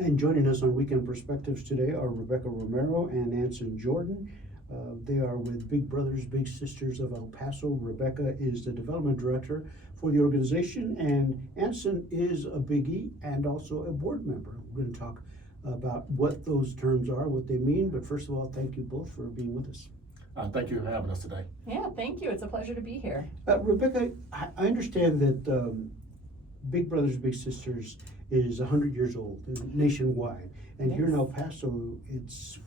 And joining us on Weekend Perspectives today are Rebecca Romero and Anson Jordan. They are with Big Brothers Big Sisters of El Paso. Rebecca is the development director for the organization, and Anson is a Biggie and also a board member. We're going to talk about what those terms are, what they mean, but first of all, thank you both for being with us. Thank you for having us today. Yeah, thank you. It's a pleasure to be here. Rebecca, I understand that Big Brothers Big Sisters is 100 years old nationwide, and here in El Paso, it's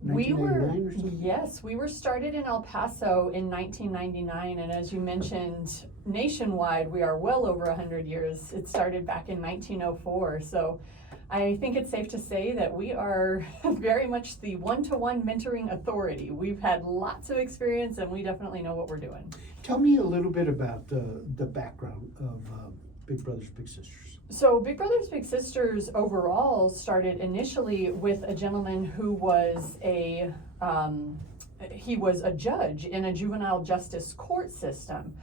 1999 or something? Yes, we were started in El Paso in 1999, and as you mentioned, nationwide we are well over 100 years. It started back in 1904, so I think it's safe to say that we are very much the one-to-one mentoring authority. We've had lots of experience, and we definitely know what we're doing. Tell me a little bit about the background of Big Brothers Big Sisters. So Big Brothers Big Sisters overall started initially with a gentleman who was a judge in a juvenile justice court system.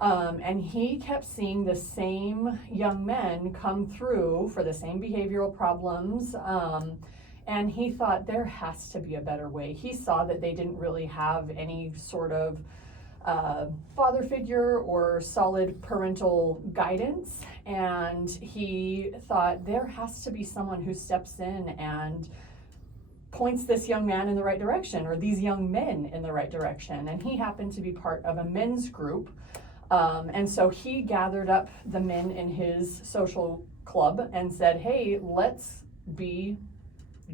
And he kept seeing the same young men come through for the same behavioral problems. And he thought there has to be a better way. He saw that they didn't really have any sort of father figure or solid parental guidance. And he thought there has to be someone who steps in and points this young man in the right direction, or these young men in the right direction. And he happened to be part of a men's group. And so he gathered up the men in his social club and said, hey, let's be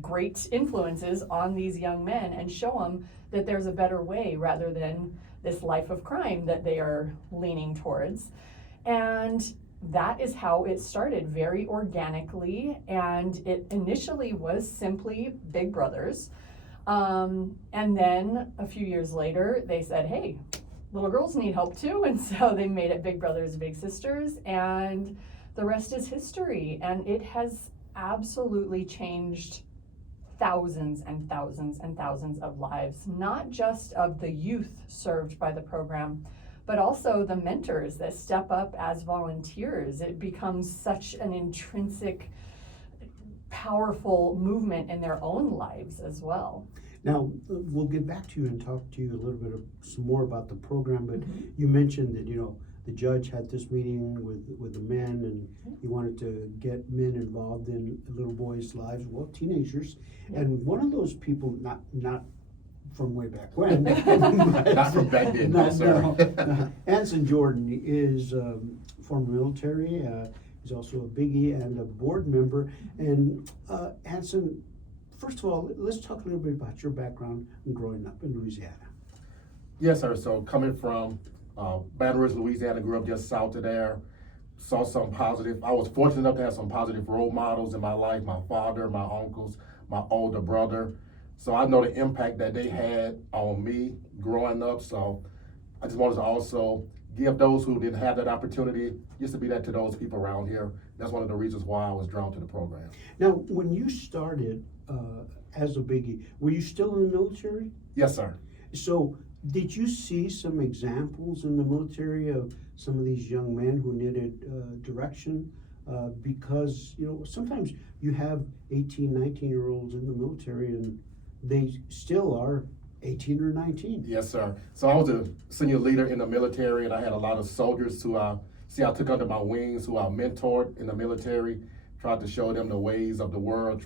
great influences on these young men and show them that there's a better way rather than this life of crime that they are leaning towards. And that is how it started, very organically. And it initially was simply Big Brothers. And then a few years later, they said, hey, little girls need help too, and so they made it Big Brothers Big Sisters, and the rest is history. And it has absolutely changed thousands and thousands and thousands of lives, not just of the youth served by the program, but also the mentors that step up as volunteers. It becomes such an intrinsic, powerful movement in their own lives as well. Now, we'll get back to you and talk to you a little bit some more about the program, but you mentioned that, the judge had this meeting with the men, and he wanted to get men involved in little boys' lives, well, teenagers. And one of those people, not from way back when. Not from back then, no, sir. Anson Jordan is former military. He's also a Biggie and a board member. And Anson, first of all, let's talk a little bit about your background in growing up in Louisiana. Yes, sir. So coming from Baton Rouge, Louisiana, grew up just south of there, saw some positive. I was fortunate enough to have some positive role models in my life, my father, my uncles, my older brother. So I know the impact that they had on me growing up. So I just wanted to also give those who didn't have that opportunity, just to be that to those people around here. That's one of the reasons why I was drawn to the program. Now, when you started as a Biggie, were you still in the military? Yes, sir. So did you see some examples in the military of some of these young men who needed direction? Because, sometimes you have 18, 19-year-olds in the military and they still are 18 or 19. Yes, sir. So I was a senior leader in the military, and I had a lot of soldiers who I took under my wings, who I mentored in the military, tried to show them the ways of the world,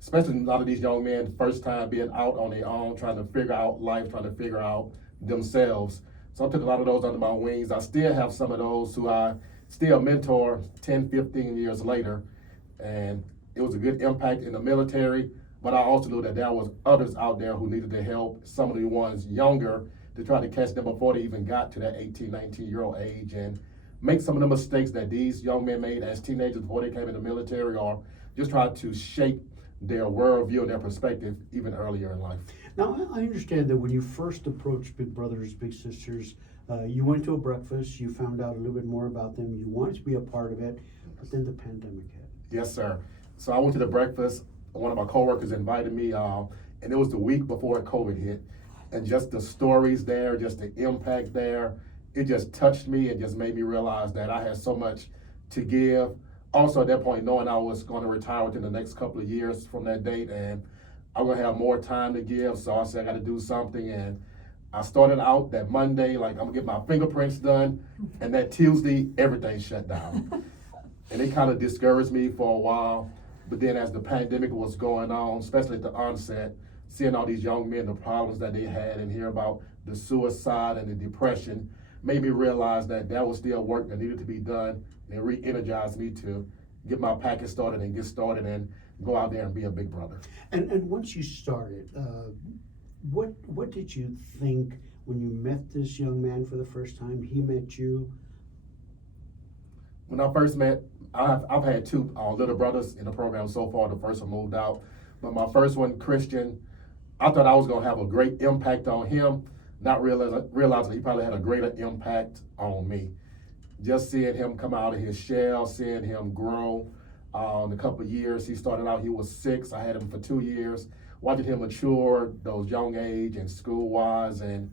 especially a lot of these young men, first time being out on their own, trying to figure out life, trying to figure out themselves. So I took a lot of those under my wings. I still have some of those who I still mentor 10, 15 years later. And it was a good impact in the military, but I also knew that there was others out there who needed the help, some of the ones younger, to try to catch them before they even got to that 18, 19-year-old age, and make some of the mistakes that these young men made as teenagers before they came in the military, or just try to shape their worldview and their perspective even earlier in life. Now, I understand that when you first approached Big Brothers Big Sisters, you went to a breakfast, you found out a little bit more about them, you wanted to be a part of it, but then the pandemic hit. Yes, sir. So I went to the breakfast. One of my coworkers invited me, and it was the week before COVID hit. And just the stories there, just the impact there, it just touched me and just made me realize that I had so much to give, also at that point knowing I was going to retire within the next couple of years from that date, and I'm going to have more time to give. So I said I got to do something, and I started out that Monday, like I'm going to get my fingerprints done, and that Tuesday, everything shut down. And it kind of discouraged me for a while. But then as the pandemic was going on, especially at the onset, seeing all these young men, the problems that they had, and hear about the suicide and the depression, made me realize that there was still work that needed to be done, and it re-energized me to get my package started and get started and go out there and be a big brother. And once you started, what did you think when you met this young man for the first time? He met you. When I first met, I've had two little brothers in the program so far. The first one moved out, but my first one, Christian, I thought I was gonna have a great impact on him, not realizing he probably had a greater impact on me. Just seeing him come out of his shell, seeing him grow. In a couple of years, he started out, he was 6. I had him for 2 years. Watching him mature, those young age and school-wise, and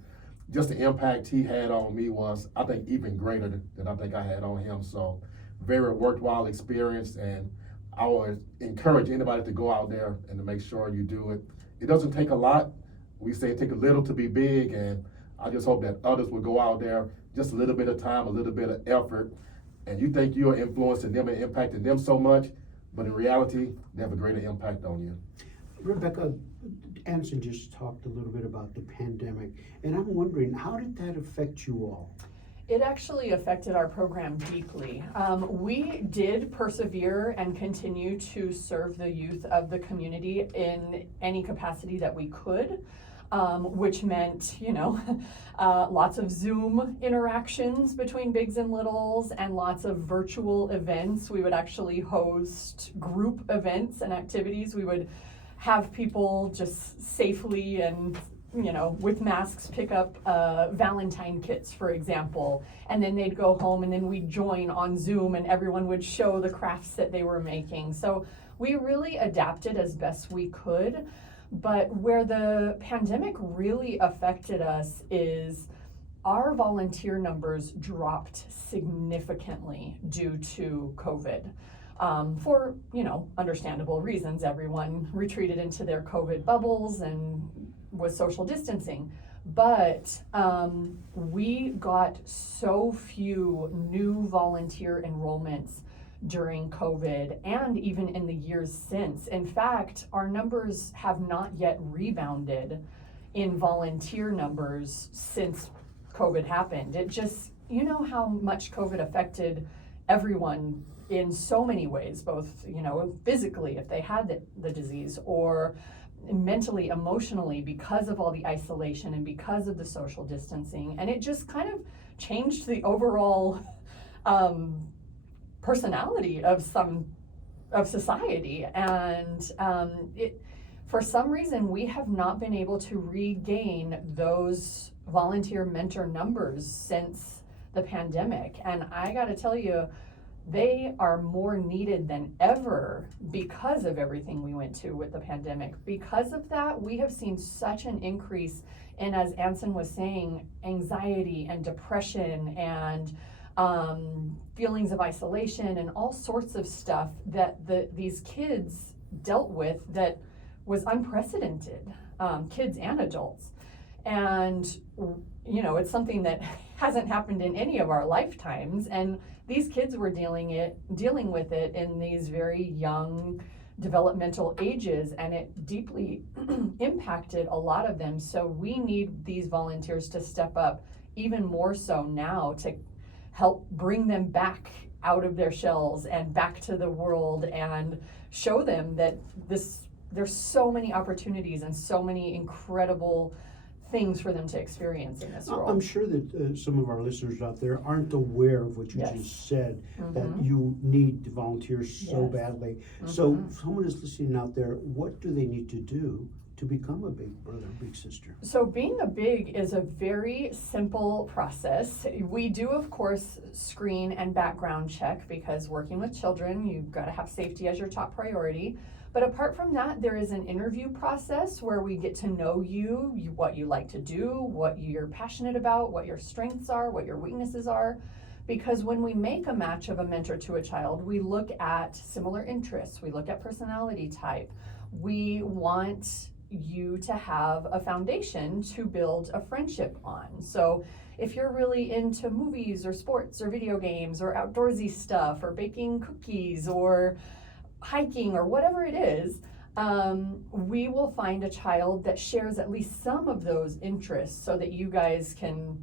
just the impact he had on me was, I think, even greater than I think I had on him. So very worthwhile experience, and I would encourage anybody to go out there and to make sure you do it. It doesn't take a lot. We say it take a little to be big, and I just hope that others will go out there, just a little bit of time, a little bit of effort, and you think you're influencing them and impacting them so much, but in reality, they have a greater impact on you. Rebecca, Anson just talked a little bit about the pandemic, and I'm wondering, how did that affect you all? It actually affected our program deeply. We did persevere and continue to serve the youth of the community in any capacity that we could, which meant, lots of Zoom interactions between bigs and littles and lots of virtual events. We would actually host group events and activities. We would have people just safely and with masks pick up Valentine kits, for example, and then they'd go home and then we'd join on Zoom and everyone would show the crafts that they were making. So we really adapted as best we could, but where the pandemic really affected us is our volunteer numbers dropped significantly due to COVID. For understandable reasons. Everyone retreated into their COVID bubbles and was social distancing, but we got so few new volunteer enrollments during COVID and even in the years since. In fact, our numbers have not yet rebounded in volunteer numbers since COVID happened. It just, how much COVID affected everyone in so many ways, both, physically if they had the disease, or mentally, emotionally, because of all the isolation and because of the social distancing. And it just kind of changed the overall personality of society. And for some reason, we have not been able to regain those volunteer mentor numbers since the pandemic. And I gotta tell you, they are more needed than ever because of everything we went to with the pandemic. Because of that, we have seen such an increase in, as Anson was saying, anxiety and depression and feelings of isolation and all sorts of stuff that these kids dealt with that was unprecedented, kids and adults. And, it's something that hasn't happened in any of our lifetimes. And these kids were dealing with it in these very young developmental ages, and it deeply impacted a lot of them. So we need these volunteers to step up even more so now to help bring them back out of their shells and back to the world and show them that there's so many opportunities and so many incredible things for them to experience in this world. I'm sure that some of our listeners out there aren't aware of what you Yes. just said, Mhm. that you need volunteers so Yes. badly. So Mhm. if someone is listening out there, what do they need to do to become a big brother, big sister? So being a big is a very simple process. We do, of course, screen and background check because working with children, you've got to have safety as your top priority. But apart from that, there is an interview process where we get to know what you like to do, what you're passionate about, what your strengths are, what your weaknesses are. Because when we make a match of a mentor to a child, we look at similar interests, we look at personality type. We want you to have a foundation to build a friendship on. So if you're really into movies or sports or video games or outdoorsy stuff or baking cookies or hiking or whatever it is, we will find a child that shares at least some of those interests so that you guys can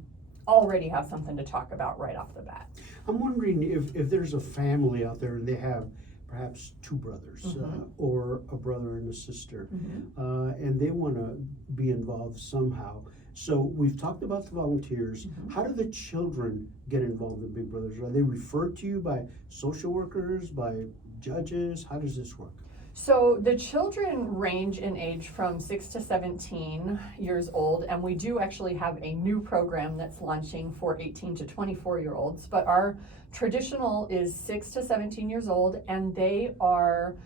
already have something to talk about right off the bat. I'm wondering if there's a family out there and they have perhaps two brothers or a brother and a sister, and they want to be involved somehow. So we've talked about the volunteers. How do the children get involved in Big Brothers? Are they referred to you by social workers, by judges? How does this work? So the children range in age from 6 to 17 years old, and we do actually have a new program that's launching for 18 to 24-year-olds, but our traditional is 6 to 17 years old, and they are,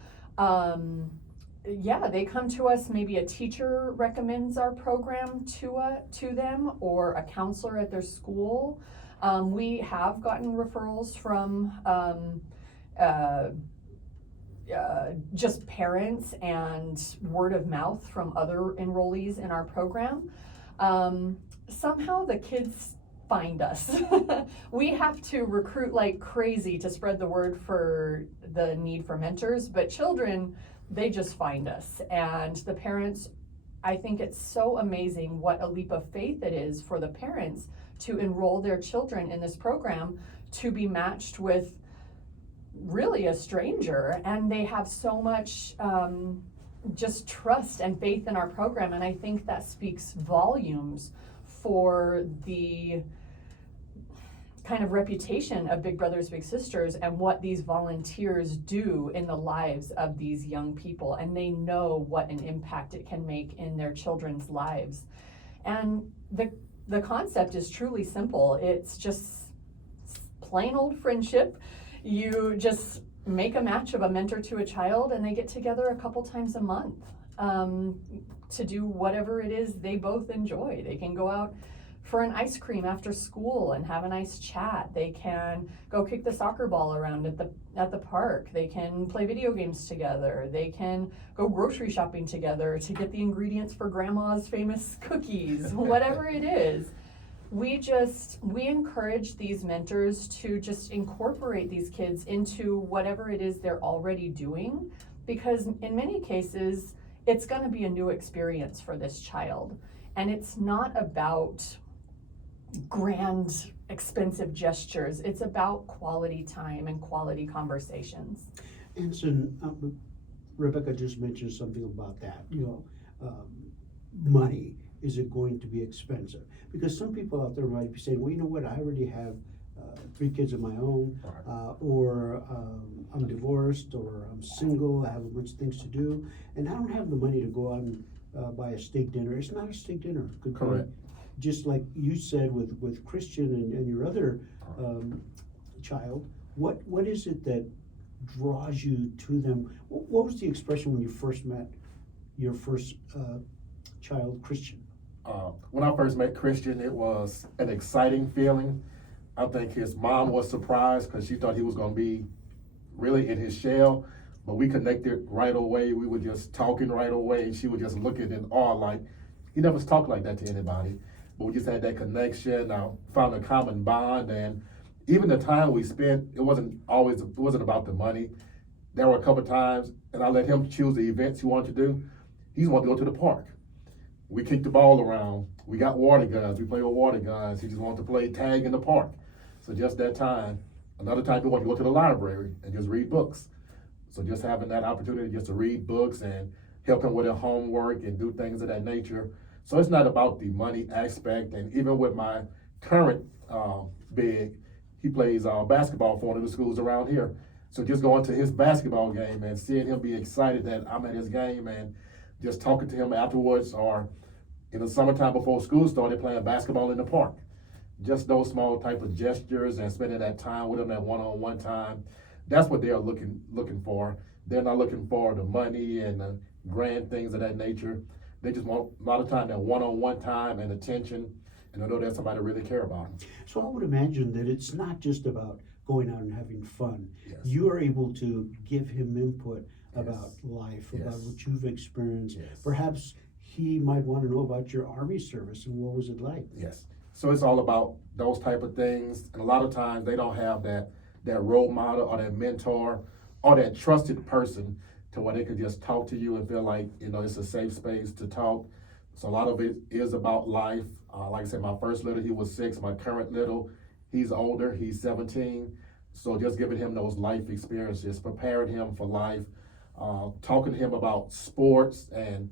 they come to us, maybe a teacher recommends our program to them, or a counselor at their school. We have gotten referrals from just parents and word of mouth from other enrollees in our program. Somehow the kids find us. We have to recruit like crazy to spread the word for the need for mentors, but children, they just find us. And the parents, I think it's so amazing what a leap of faith it is for the parents to enroll their children in this program, to be matched with really a stranger, and they have so much just trust and faith in our program, and I think that speaks volumes for the kind of reputation of Big Brothers Big Sisters and what these volunteers do in the lives of these young people, and they know what an impact it can make in their children's lives. And the concept is truly simple. It's just plain old friendship. You just make a match of a mentor to a child, and they get together a couple times a month to do whatever it is they both enjoy. They can go out for an ice cream after school and have a nice chat. They can go kick the soccer ball around at the park. They can play video games together. They can go grocery shopping together to get the ingredients for grandma's famous cookies, whatever it is. We encourage these mentors to just incorporate these kids into whatever it is they're already doing, because in many cases, it's going to be a new experience for this child. And it's not about grand, expensive gestures. It's about quality time and quality conversations. Anson, Rebecca just mentioned something about that, money. Is it going to be expensive? Because some people out there might be saying, well, you know what, I already have 3 kids of my own, or I'm divorced, or I'm single, I have a bunch of things to do, and I don't have the money to go out and buy a steak dinner. It's not a steak dinner. Correct. Just like you said with Christian and your other child, what is it that draws you to them? What was the expression when you first met your first child, Christian? When I first met Christian, it was an exciting feeling. I think his mom was surprised because she thought he was going to be really in his shell, but we connected right away. We were just talking right away, and she was just looking in awe, like he never talked like that to anybody. But we just had that connection, found a common bond, and even the time we spent, it wasn't about the money. There were a couple times, and I let him choose the events he wanted to do. He wanted to go to the park. We kicked the ball around. We got water guns. We played with water guns. He just wanted to play tag in the park. So just that time. Another time he wanted to go to the library and just read books. So just having that opportunity just to read books and help him with their homework and do things of that nature. So it's not about the money aspect. And even with my current big, he plays basketball for one of the schools around here. So just going to his basketball game and seeing him be excited that I'm at his game, and just talking to him afterwards, or in the summertime before school started, playing basketball in the park. Just those small type of gestures and spending that time with them, that one-on-one time. That's what they are looking for. They're not looking for the money and the grand things of that nature. They just want a lot of time, that one-on-one time and attention, and to know that somebody really care about them. So I would imagine that it's not just about going out and having fun. Yes. You are able to give him input about life, Yes. about what you've experienced. Yes. Perhaps he might want to know about your Army service and what was it like. Yes. So it's all about those type of things, and a lot of times they don't have that role model or that mentor or that trusted person to where they could just talk to you and feel like, you know, it's a safe space to talk. So a lot of it is about life. Like I said, my first little, he was 6. My current little, he's older, he's 17. So just giving him those life experiences, preparing him for life, talking to him about sports, and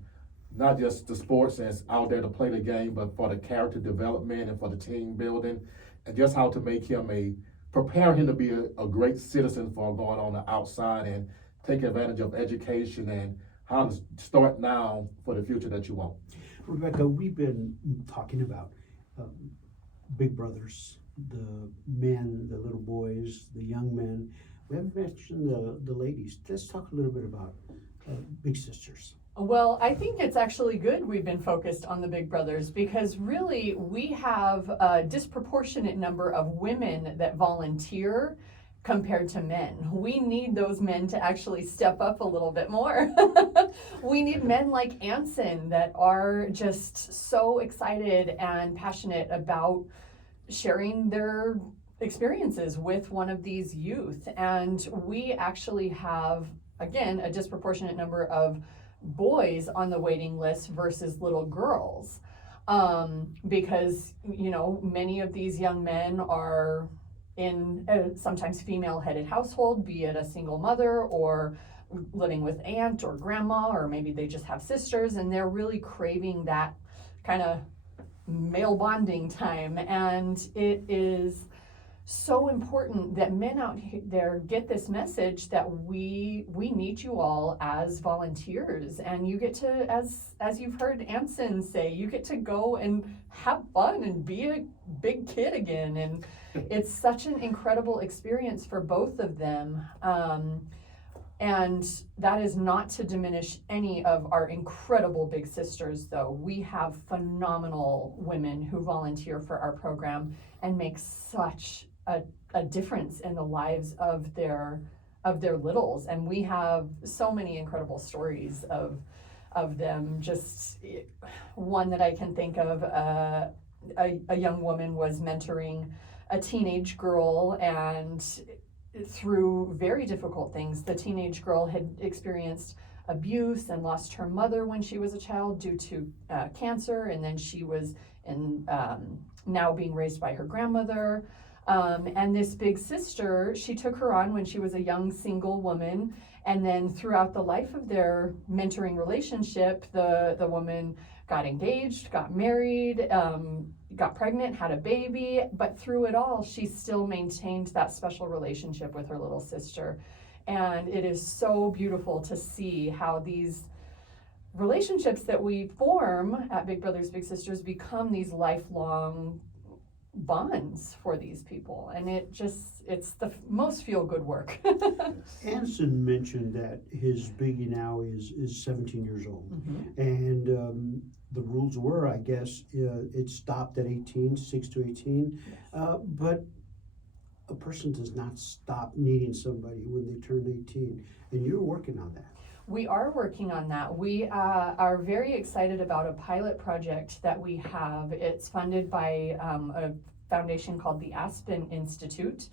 not just the sports that's out there to play the game, but for the character development and for the team building, and just how to make him prepare him to be a great citizen for going on the outside and take advantage of education and how to start now for the future that you want. Rebecca, we've been talking about big brothers, the men, the little boys, the young men. We haven't mentioned the ladies. Let's talk a little bit about big sisters. Well, I think it's actually good we've been focused on the big brothers, because really we have a disproportionate number of women that volunteer compared to men. We need those men to actually step up a little bit more. We need men like Anson that are just so excited and passionate about sharing their experiences with one of these youth. And we actually have, again, a disproportionate number of boys on the waiting list versus little girls, because, you know, many of these young men are in a sometimes female-headed household, be it a single mother or living with aunt or grandma, or maybe they just have sisters, and they're really craving that kind of male bonding time. And it is so important that men out there get this message that we need you all as volunteers, and you get to, as you've heard Anson say, you get to go and have fun and be a big kid again. And it's such an incredible experience for both of them. And that is not to diminish any of our incredible big sisters, though. We have phenomenal women who volunteer for our program and make such a difference in the lives of their littles. And we have so many incredible stories of them. Just one that I can think of, a young woman was mentoring a teenage girl, and through very difficult things, the teenage girl had experienced abuse and lost her mother when she was a child due to cancer, and then she was now being raised by her grandmother. And this big sister, she took her on when she was a young single woman, and then throughout the life of their mentoring relationship, the woman got engaged, got married, got pregnant, had a baby, but through it all, she still maintained that special relationship with her little sister. And it is so beautiful to see how these relationships that we form at Big Brothers Big Sisters become these lifelong bonds for these people. And it's the most feel-good work. Anson mentioned that his biggie now is 17 years old. Mm-hmm. And the rules were, I guess, it stopped at 18, 6 to 18. Yes. But a person does not stop needing somebody when they turn 18. And you're working on that. We are working on that. We are very excited about a pilot project that we have. It's funded by a foundation called the Aspen Institute,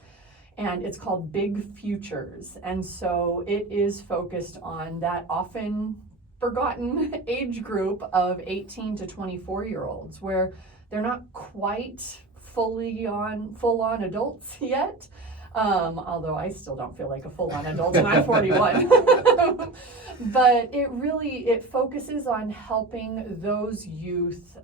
and it's called Big Futures. And so it is focused on that often forgotten age group of 18 to 24-year-olds, where they're not quite full-on adults yet. Although I still don't feel like a full-on adult, and I'm 41. But it focuses on helping those youth,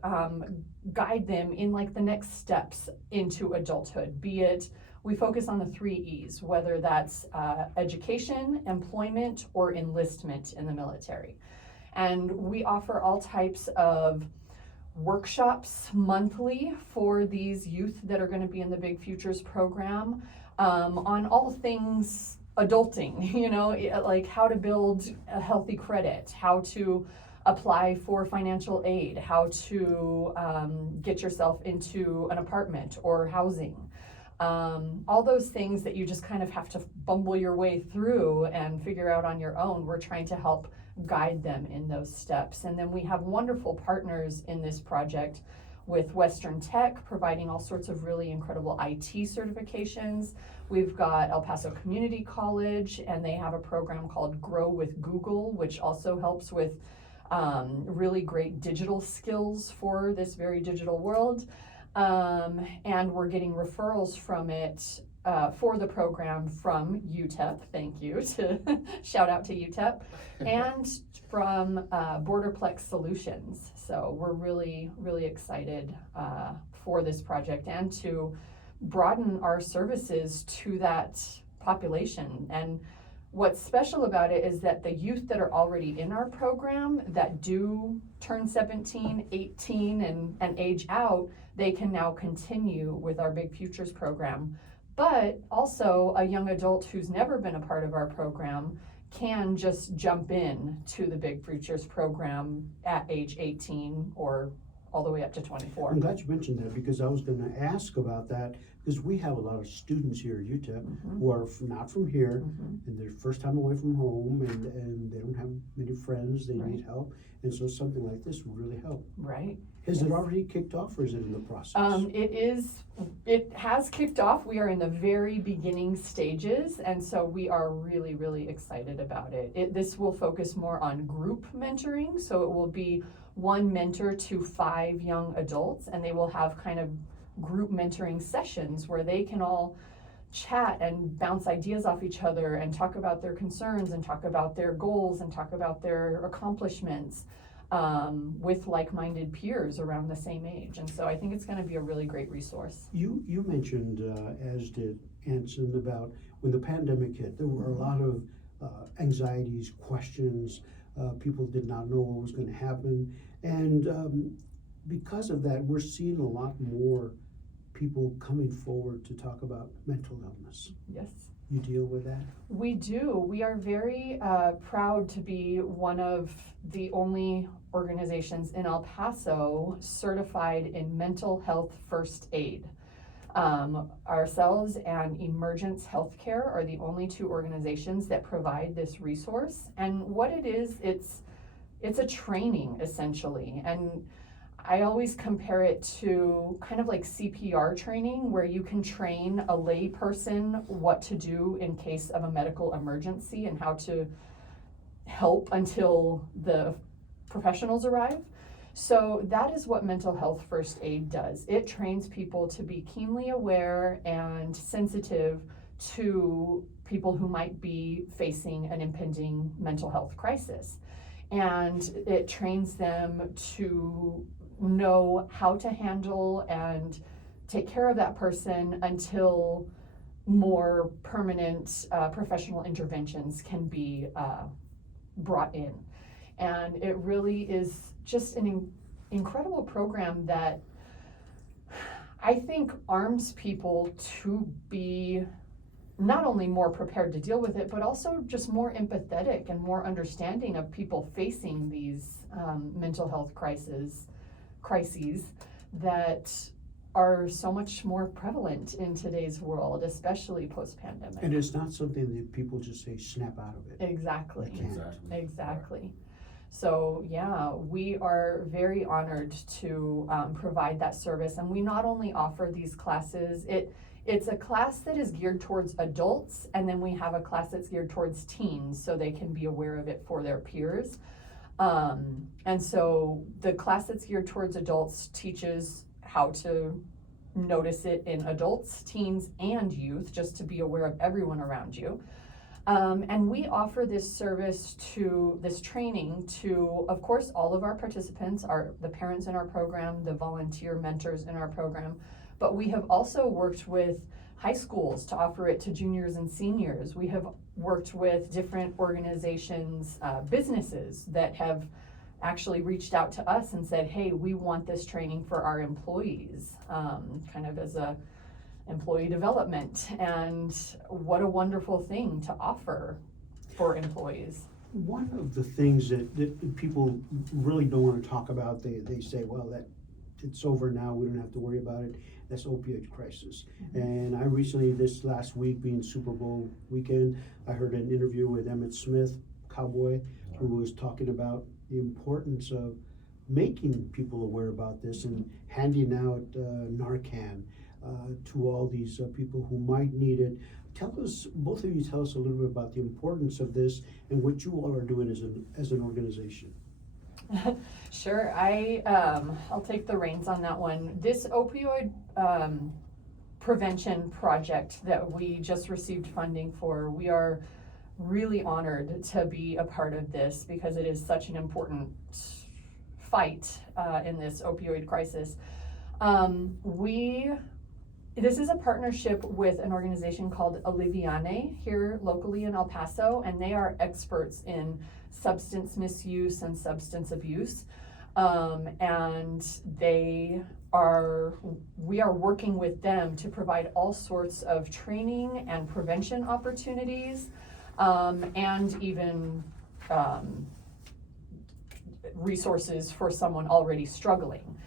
guide them in like the next steps into adulthood. Be it, we focus on the 3 E's, whether that's education, employment, or enlistment in the military. And we offer all types of workshops monthly for these youth that are going to be in the Big Futures program, on all things adulting, like how to build a healthy credit, how to apply for financial aid, how to get yourself into an apartment or housing. All those things that you just kind of have to bumble your way through and figure out on your own. We're trying to help guide them in those steps. And then we have wonderful partners in this project with Western Tech, providing all sorts of really incredible IT certifications. We've got El Paso Community College, and they have a program called Grow with Google, which also helps with really great digital skills for this very digital world. And we're getting referrals from it for the program from UTEP, thank you, to shout out to UTEP, and from Borderplex Solutions. So we're really, really excited for this project and to broaden our services to that population. And what's special about it is that the youth that are already in our program that do turn 17, 18, and age out, they can now continue with our Big Futures program. But also a young adult who's never been a part of our program can just jump in to the Big Futures program at age 18 or all the way up to 24. I'm glad you mentioned that, because I was going to ask about that, because we have a lot of students here at UTEP who are not from here, and they're first time away from home, and they don't have many friends, they need help, and so something like this will really help. Right. Has it already kicked off, or is it in the process? It has kicked off. We are in the very beginning stages, and so we are really, really excited about it. This will focus more on group mentoring, so it will be one mentor to 5 young adults, and they will have kind of group mentoring sessions where they can all chat and bounce ideas off each other and talk about their concerns and talk about their goals and talk about their accomplishments with like-minded peers around the same age. And so I think it's going to be a really great resource. You mentioned, as did Anson, about when the pandemic hit, there were a lot of anxieties, questions. People did not know what was going to happen. And because of that, we're seeing a lot more people coming forward to talk about mental illness. Yes. You deal with that? We do. We are very proud to be one of the only organizations in El Paso certified in mental health first aid. Ourselves and Emergence Healthcare are the only 2 organizations that provide this resource. And what it is, it's a training essentially. And I always compare it to kind of like CPR training, where you can train a lay person what to do in case of a medical emergency and how to help until the professionals arrive. So that is what mental health first aid does. It trains people to be keenly aware and sensitive to people who might be facing an impending mental health crisis. And it trains them to know how to handle and take care of that person until more permanent professional interventions can be brought in. And it really is just an incredible program that I think arms people to be not only more prepared to deal with it, but also just more empathetic and more understanding of people facing these mental health crises that are so much more prevalent in today's world, especially post-pandemic. And it's not something that people just say snap out of it. Exactly. Exactly. So yeah, we are very honored to provide that service, and we not only offer these classes, it's a class that is geared towards adults, and then we have a class that's geared towards teens so they can be aware of it for their peers. And so the class that's geared towards adults teaches how to notice it in adults, teens, and youth, just to be aware of everyone around you. And we offer this service this training to, of course, all of our participants, the parents in our program, the volunteer mentors in our program, but we have also worked with high schools to offer it to juniors and seniors. We have worked with different organizations, businesses that have actually reached out to us and said, hey, we want this training for our employees, kind of as a employee development. And what a wonderful thing to offer for employees. One of the things that people really don't want to talk about, they say, well, that it's over now, we don't have to worry about it, that's opioid crisis. And I recently, this last week being Super Bowl weekend, I heard an interview with Emmett Smith, cowboy, who was talking about the importance of making people aware about this and handing out Narcan to all these people who might need it. Tell us, both of you tell us a little bit about the importance of this and what you all are doing as an organization. Sure, I'll take the reins on that one. This opioid prevention project that we just received funding for, we are really honored to be a part of this because it is such an important fight in this opioid crisis. This is a partnership with an organization called Aliviane here locally in El Paso, and they are experts in substance misuse and substance abuse. And we are working with them to provide all sorts of training and prevention opportunities, and even resources for someone already struggling.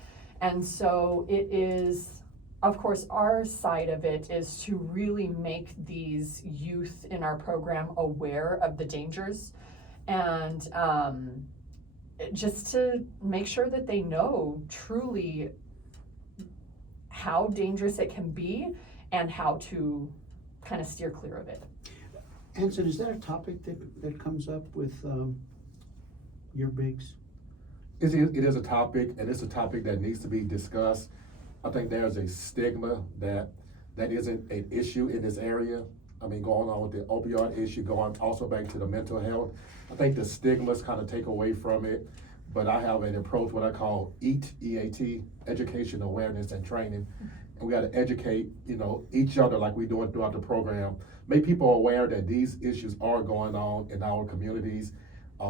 And so it is, of course, our side of it is to really make these youth in our program aware of the dangers and just to make sure that they know truly how dangerous it can be and how to kind of steer clear of it. Anson, is that a topic that comes up with your bigs? It is a topic, and it's a topic that needs to be discussed. I think there's a stigma that isn't an issue in this area. I mean, going on with the opioid issue, going also back to the mental health. I think the stigmas kind of take away from it, but I have an approach, what I call EAT, E-A-T, education, awareness, and training. And we got to educate, each other like we're doing throughout the program. Make people aware that these issues are going on in our communities.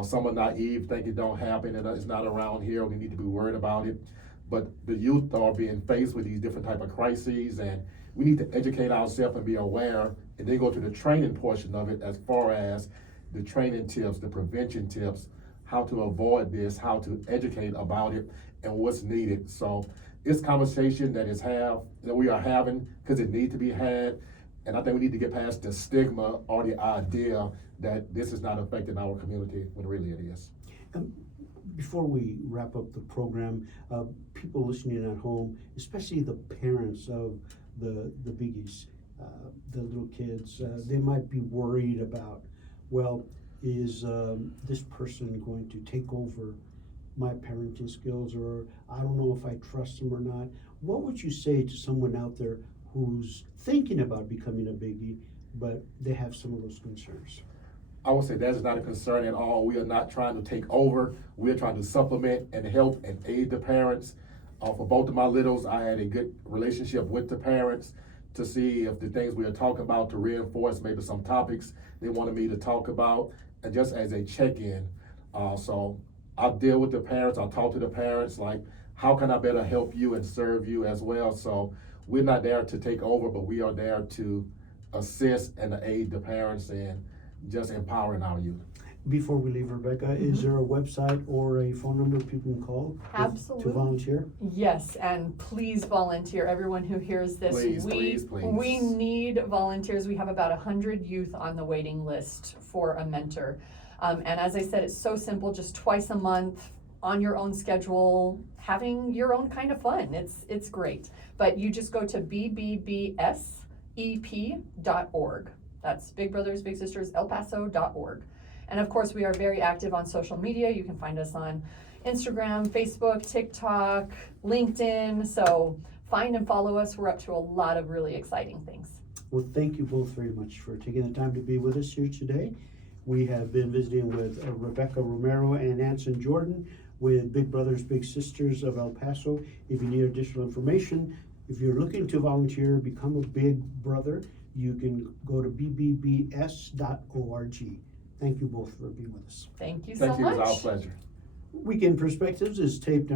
Some are naive, think it don't happen and it's not around here. We need to be worried about it. But the youth are being faced with these different type of crises, and we need to educate ourselves and be aware, and then go to the training portion of it as far as the training tips, the prevention tips, how to avoid this, how to educate about it, and what's needed. So it's conversation that we are having because it needs to be had, and I think we need to get past the stigma or the idea that this is not affecting our community when really it is. Before we wrap up the program, people listening at home, especially the parents of the biggies, the little kids, they might be worried about, well, is this person going to take over my parenting skills, or I don't know if I trust them or not. What would you say to someone out there who's thinking about becoming a biggie, but they have some of those concerns? I would say that is not a concern at all. We are not trying to take over. We're trying to supplement and help and aid the parents. For both of my littles, I had a good relationship with the parents to see if the things we are talking about to reinforce maybe some topics they wanted me to talk about, and just as a check-in. So I'll deal with the parents. I'll talk to the parents, like, how can I better help you and serve you as well? So we're not there to take over, but we are there to assist and aid the parents and just empowering our youth. Before we leave, Rebecca, is there a website or a phone number people can call Absolutely. to volunteer? Yes, and please volunteer. Everyone who hears this, Please. We need volunteers. We have about 100 youth on the waiting list for a mentor. And as I said, it's so simple, just twice a month on your own schedule, having your own kind of fun. It's great. But you just go to BBBSEP.org. That's Big Brothers Big Sisters El Paso.org. And of course, we are very active on social media. You can find us on Instagram, Facebook, TikTok, LinkedIn. So find and follow us. We're up to a lot of really exciting things. Well, thank you both very much for taking the time to be with us here today. We have been visiting with Rebecca Romero and Anson Jordan with Big Brothers Big Sisters of El Paso. If you need additional information, if you're looking to volunteer, become a big brother, you can go to bbbs.org. Thank you both for being with us. Thank you so much. Thank you. It was our pleasure. Weekend Perspectives is taped and